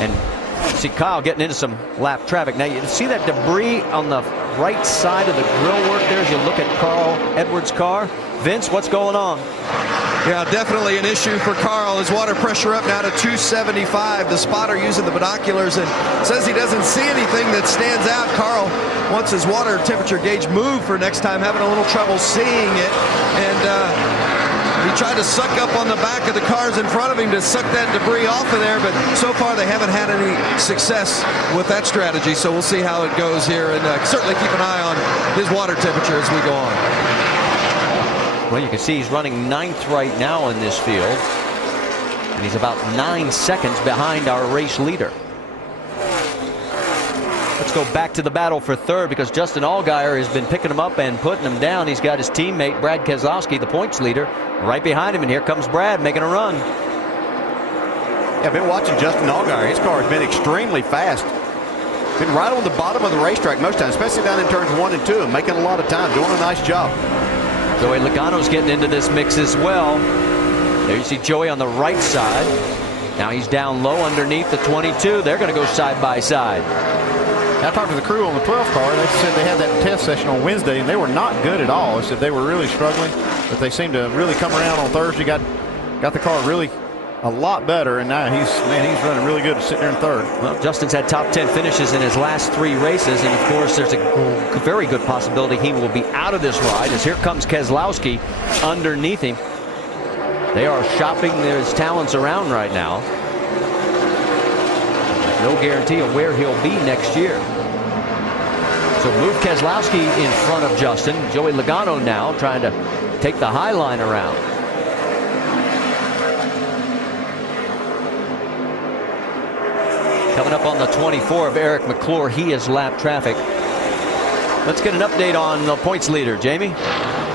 And see Kyle getting into some lap traffic. Now you see that debris on the right side of the grill work there as you look at Carl Edwards' car. Vince, what's going on? Yeah, definitely an issue for Carl. His water pressure up now to 275. The spotter using the binoculars and says he doesn't see anything that stands out. Carl wants his water temperature gauge moved for next time, having a little trouble seeing it. And he tried to suck up on the back of the cars in front of him to suck that debris off of there, but so far they haven't had any success with that strategy. So we'll see how it goes here, and certainly keep an eye on his water temperature as we go on. Well, you can see he's running 9th right now in this field, and he's about 9 seconds behind our race leader. Let's go back to the battle for 3rd, because Justin Allgaier has been picking him up and putting him down. He's got his teammate Brad Keselowski, the points leader, right behind him, and here comes Brad making a run. Yeah, I've been watching Justin Allgaier. His car has been extremely fast. Been right on the bottom of the racetrack most times, especially down in turns 1 and 2, and making a lot of time, doing a nice job. Joey Logano's getting into this mix as well. There you see Joey on the right side. Now he's down low underneath the 22. They're going to go side by side. I talked to the crew on the 12 car. They said they had that test session on Wednesday, and they were not good at all. They said they were really struggling, but they seemed to really come around on Thursday. Got the car really a lot better, and now he's running really good, sitting there in 3rd. Well, Justin's had top 10 finishes in his last 3 races, and of course there's a very good possibility he will be out of this ride, as here comes Keselowski underneath him. They are shopping his talents around right now. No guarantee of where he'll be next year. So move Keselowski in front of Justin. Joey Logano now trying to take the high line around. Coming up on the 24 of Eric McClure, he is lap traffic. Let's get an update on the points leader, Jamie.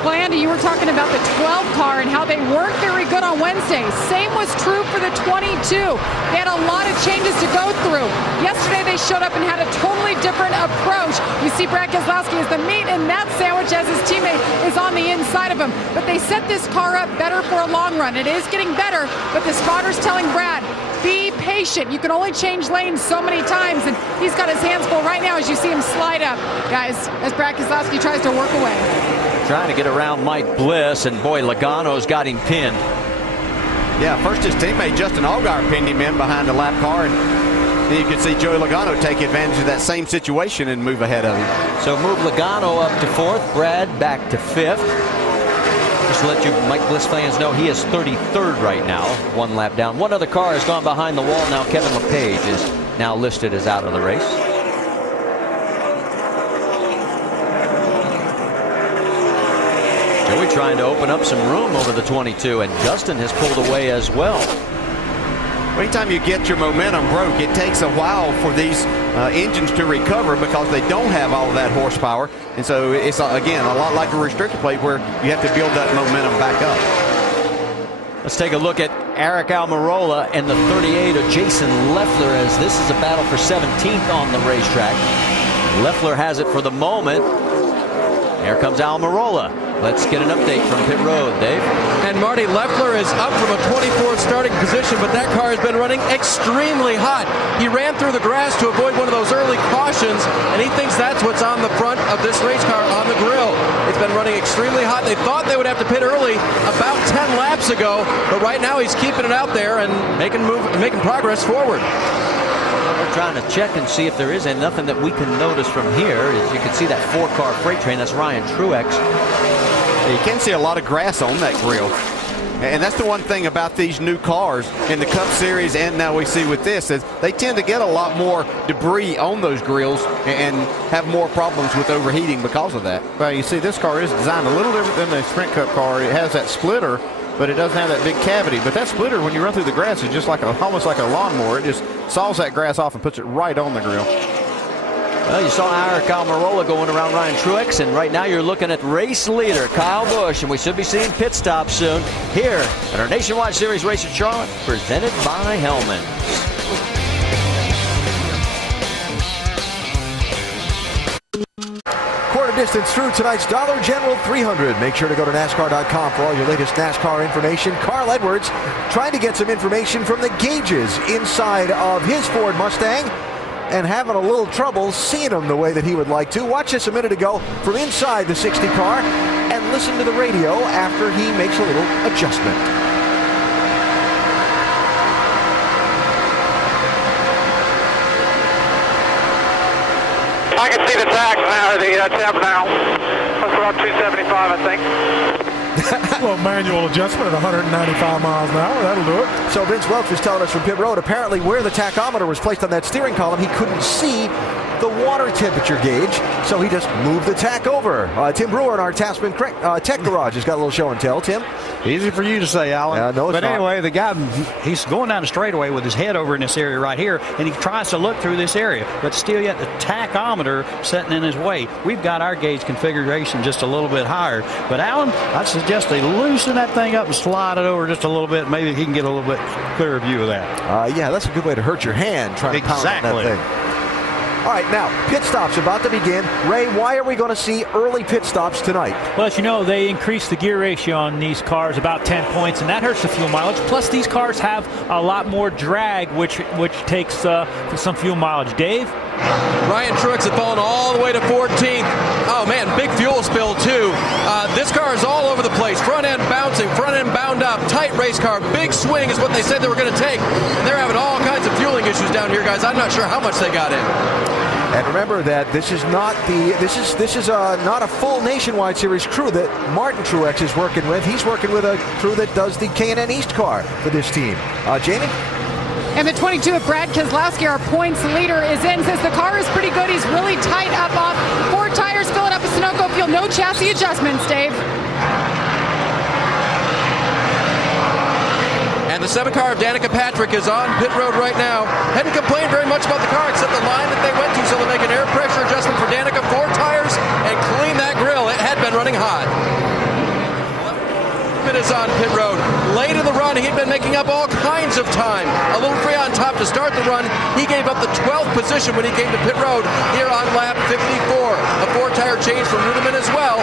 Well, Andy, you were talking about the 12 car and how they weren't very good on Wednesday. Same was true for the 22. They had a lot of changes to go through. Yesterday, they showed up and had a totally different approach. You see Brad Keselowski as the meat in that sandwich as his teammate is on the inside of him. But they set this car up better for a long run. It is getting better, but the spotter's telling Brad, be patient. You can only change lanes so many times, and he's got his hands full right now as you see him slide up, guys, as Brad Keselowski tries to work away. Trying to get around Mike Bliss, and boy, Logano's got him pinned. Yeah, first his teammate Justin Allgaier pinned him in behind the lap car, and then you can see Joey Logano take advantage of that same situation and move ahead of him. So move Logano up to 4th, Brad back to 5th. Just to let you Mike Bliss fans know, he is 33rd right now, 1 lap down. One other car has gone behind the wall now. Kevin LePage is now listed as out of the race. Joey trying to open up some room over the 22, and Justin has pulled away as well. Anytime you get your momentum broke, it takes a while for these engines to recover because they don't have all of that horsepower. And so it's, again, a lot like a restrictor plate where you have to build that momentum back up. Let's take a look at Eric Almirola and the 38 of Jason Leffler, as this is a battle for 17th on the racetrack. Leffler has it for the moment. Here comes Almirola. Let's get an update from pit road, Dave. And Marty, Leffler is up from a 24th starting position, but that car has been running extremely hot. He ran through the grass to avoid one of those early cautions, and he thinks that's what's on the front of this race car on the grill. It's been running extremely hot. They thought they would have to pit early about 10 laps ago, but right now he's keeping it out there and making progress forward. We're trying to check and see if there is nothing that we can notice from here. As you can see that 4-car freight train, that's Ryan Truex. You can see a lot of grass on that grill. And that's the one thing about these new cars in the Cup Series, and now we see with this, is they tend to get a lot more debris on those grills and have more problems with overheating because of that. Well, you see this car is designed a little different than the Sprint Cup car. It has that splitter, but it doesn't have that big cavity. But that splitter, when you run through the grass, is just like almost like a lawnmower. It just saws that grass off and puts it right on the grill. Well, you saw Eric Almirola going around Ryan Truex, and right now you're looking at race leader Kyle Busch, and we should be seeing pit stops soon here at our Nationwide Series race at Charlotte, presented by Hellman. distance through tonight's Dollar General 300. Make sure to go to NASCAR.com for all your latest NASCAR information. Carl Edwards trying to get some information from the gauges inside of his Ford Mustang and having a little trouble seeing them the way that he would like to. Watch this a minute ago from inside the 60 car and listen to the radio after he makes a little adjustment. I can see the tags now, the tab now. That's about 275, I think. A little manual adjustment at 195 miles an hour. That'll do it. So Vince Welch was telling us from pit road, apparently where the tachometer was placed on that steering column, he couldn't see the water temperature gauge, so he just moved the tach over. Tim Brewer in our Tasman Tech Garage has got a little show and tell. Tim? Easy for you to say, Alan. No, it's but not. anyway, the guy, he's going down the straightaway with his head over in this area right here, and he tries to look through this area, but still yet the tachometer setting in his way. We've got our gauge configuration just a little bit higher. But Alan, I suggest they loosen that thing up and slide it over just a little bit. Maybe he can get a little bit clearer view of that. Yeah, that's a good way to hurt your hand trying to pound on that thing. All right, now, pit stops about to begin. Ray, why are we going to see early pit stops tonight? Well, as you know, they increase the gear ratio on these cars about 10 points, and that hurts the fuel mileage. Plus, these cars have a lot more drag, which takes some fuel mileage. Dave? Ryan Truex had fallen all the way to 14th. Oh, man, big fuel spill, too. This car is all over the place. Front end bouncing, front end bound up. Tight race car. Big swing is what they said they were going to take. And they're having all kinds of fueling issues down here, guys. I'm not sure how much they got in. And remember that this is not not a full Nationwide Series crew that Martin Truex is working with. He's working with a crew that does the K&N East car for this team. Jamie? And the 22 of Brad Keselowski, our points leader, is in. Says the car is pretty good. He's really tight up off 4 tires, filling up a Sunoco fuel. No chassis adjustments, Dave. And the 7 car of Danica Patrick is on pit road right now. Hadn't complained very much about the car except the line that they went to, so they'll make an air pressure adjustment for Danica. 4 tires and clean that grill. It had been running hot. Is on pit road. Late in the run, he'd been making up all kinds of time. A little free on top to start the run. He gave up the 12th position when he came to pit road here on lap 54. A 4-tire change from Ruderman as well.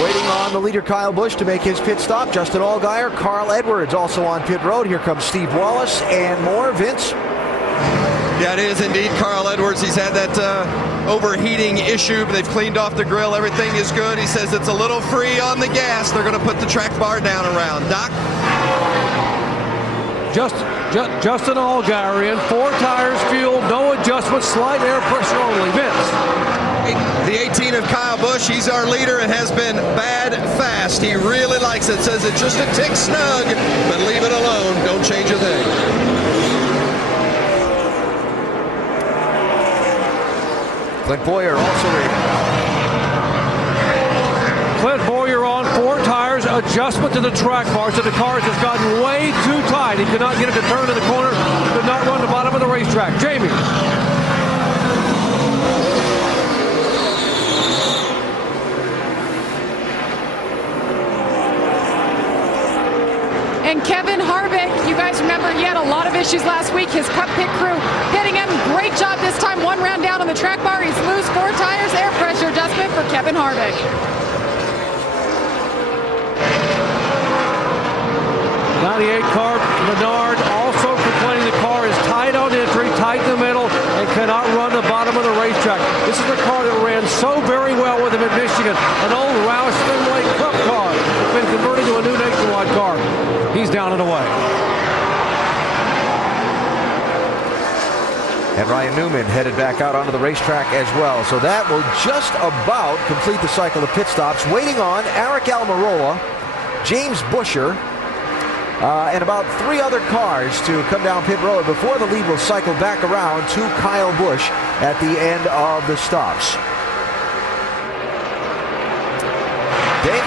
Waiting on the leader Kyle Busch to make his pit stop. Justin Allgaier, Carl Edwards also on pit road. Here comes Steve Wallace and more. Vince? Yeah, it is indeed Carl Edwards. He's had that overheating issue, but they've cleaned off the grill. Everything is good. He says it's a little free on the gas. They're going to put the track bar down around. Doc? Justin Allgaier in. 4 tires, fuel, no adjustment, slight air pressure only. Vince? The 18 of Kyle Busch, he's our leader and has been bad fast. He really likes it. Says it's just a tick snug, but leave it alone. Don't change a thing. Clint Boyer also ready. Clint Boyer on 4 tires, adjustment to the track bar, so the car has just gotten way too tight. He could not get it to turn to the corner, could not run the bottom of the racetrack. Jamie. And Kevin Harvick, you guys remember he had a lot of issues last week. His Cup pit crew hitting him. Great job this time. 1 round down on the track bar. He's loose. 4 tires. Air pressure adjustment for Kevin Harvick. '98 car, Menard, also complaining the car is tight on entry, tight in the middle, and cannot run the bottom of the racetrack. This is the car that ran so very well with him in Michigan. An old Roush Fenway Cup car. It's been converted to a new Nationwide car. He's down and away. And Ryan Newman headed back out onto the racetrack as well. So that will just about complete the cycle of pit stops. Waiting on Aric Almirola, James Buescher, and about 3 other cars to come down pit road before the lead will cycle back around to Kyle Busch at the end of the stops. Dave?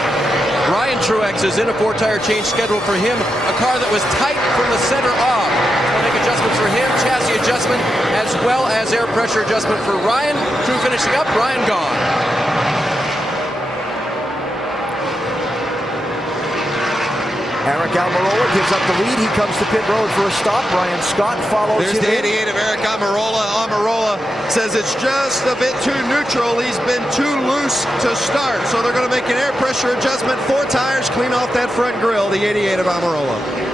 Ryan Truex is in a 4-tire change scheduled for him. A car that was tight from the center off. So make adjustments for him, chassis adjustment, as well as air pressure adjustment for Ryan. Crew finishing up, Ryan gone. Eric Almirola gives up the lead. He comes to pit road for a stop. Ryan Scott follows There's him the in. 88 of Eric Almirola. Almirola says it's just a bit too neutral. He's been too loose to start. So they're going to make an air pressure adjustment. 4 tires, clean off that front grille. The 88 of Almirola.